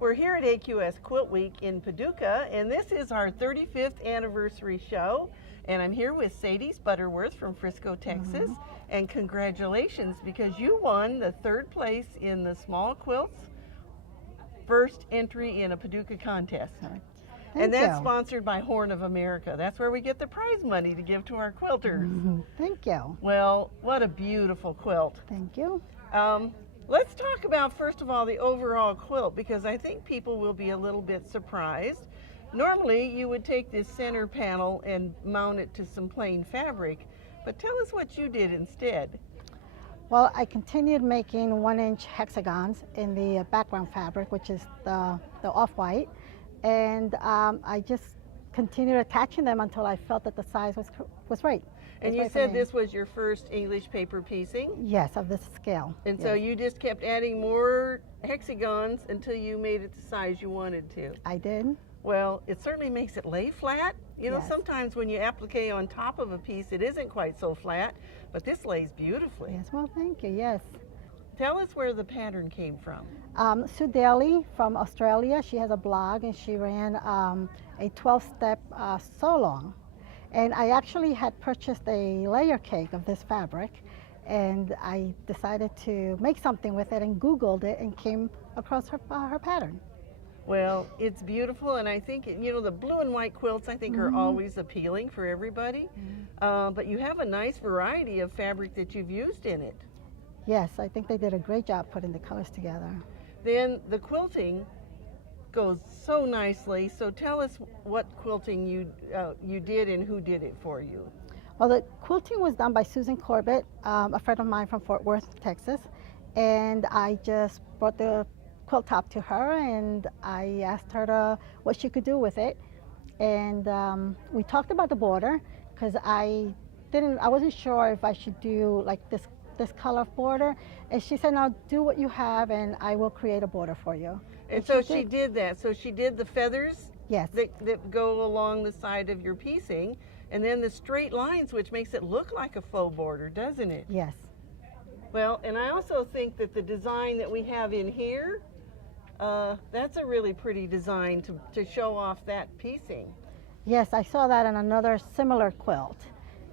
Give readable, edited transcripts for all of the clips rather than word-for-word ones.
We're here at AQS Quilt Week in Paducah, and this is our 35th anniversary show. And I'm here with Ceidys Butterworth from Frisco, Texas. And congratulations, because you won the 3rd place in the small quilts first entry in a Paducah contest. And that's sponsored by Horn of America. That's where we get the prize money to give to our quilters. Thank you. Well, what a beautiful quilt. Thank you. Let's talk about, first of all, the overall quilt, because I think people will be a little bit surprised. Normally, you would take this center panel and mount it to some plain fabric, but tell us what you did instead. Well, I continued making 1-inch hexagons in the background fabric, which is the off-white, and I just continued attaching them until I felt that the size was right. And you said this was your first English paper piecing? Yes, of this scale. And so you just kept adding more hexagons until you made it the size you wanted to? I did. Well, it certainly makes it lay flat. You know, sometimes when you applique on top of a piece, it isn't quite so flat, but this lays beautifully. Yes, well, thank you, yes. Tell us where the pattern came from. Sue Daly from Australia, she has a blog and she ran a 12-step sew-along. And I actually had purchased a layer cake of this fabric, and I decided to make something with it and Googled it and came across her pattern. Well, it's beautiful, and I think, you know, the blue and white quilts I think are always appealing for everybody, but you have a nice variety of fabric that you've used in it. Yes, I think they did a great job putting the colors together. Then the quilting goes so nicely, so tell us what quilting you did and who did it for you. Well, the quilting was done by Susan Corbett, a friend of mine from Fort Worth, Texas, and I just brought the quilt top to her and I asked her what she could do with it, and we talked about the border, because I wasn't sure if I should do like this color border, and she said, "No, do what you have and I will create a border for you." And so she did that. So she did the feathers that go along the side of your piecing, and then the straight lines, which makes it look like a faux border, doesn't it? Yes. Well, and I also think that the design that we have in here, that's a really pretty design to show off that piecing. Yes, I saw that in another similar quilt,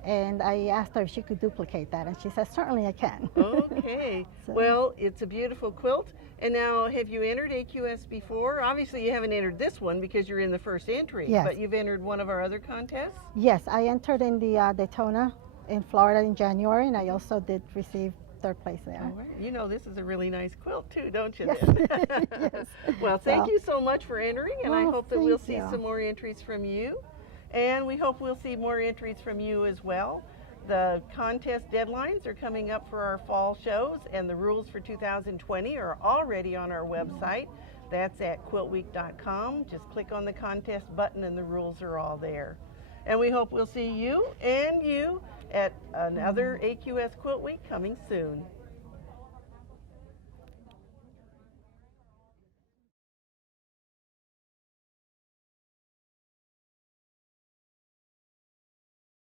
and I asked her if she could duplicate that, and she said, "Certainly I can." Okay. Well, it's a beautiful quilt. And now, have you entered AQS before? Obviously, you haven't entered this one because you're in the first entry, but you've entered one of our other contests? Yes, I entered in the Daytona in Florida in January, and I also did receive 3rd place there. All right. You know, this is a really nice quilt too, don't you? Yes. Yes. Well, thank you so much for entering, and I hope that we'll see some more entries from you. And we hope we'll see more entries from you as well. The contest deadlines are coming up for our fall shows, and the rules for 2020 are already on our website. That's at quiltweek.com. Just click on the contest button and the rules are all there. And we hope we'll see you and you at another AQS Quilt Week coming soon.